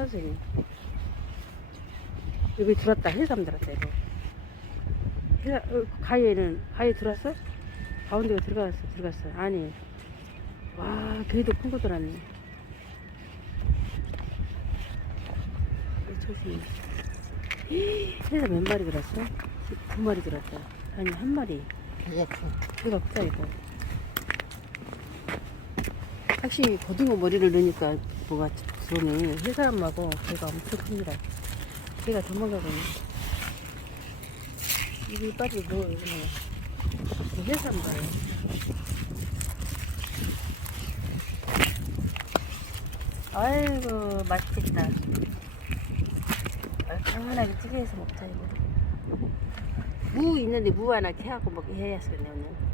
사슴이. 여기 들었다. 해삼 들었다, 이거. 해, 어, 가위에는, 가위 들었어? 가운데가 들어갔어, 들어갔어. 아니. 와, 걔도 큰 거 들었네. 조심. 해삼 몇 마리 들었어? 두 마리 들었다. 아니, 한 마리. 배가 크다, 이거. 확실히 고등어 머리를 넣으니까 뭐가 그러네. 해삼하고 배가 엄청 큽니다. 배가 도망가거든요. 이게 빠지고 뭐, 이거 해삼 봐요. 아이고, 맛있겠다. 얼마나게 찌개해서 먹자, 이거. 무 있는데 무 하나 캐갖고 먹게 해야겠네, 오늘.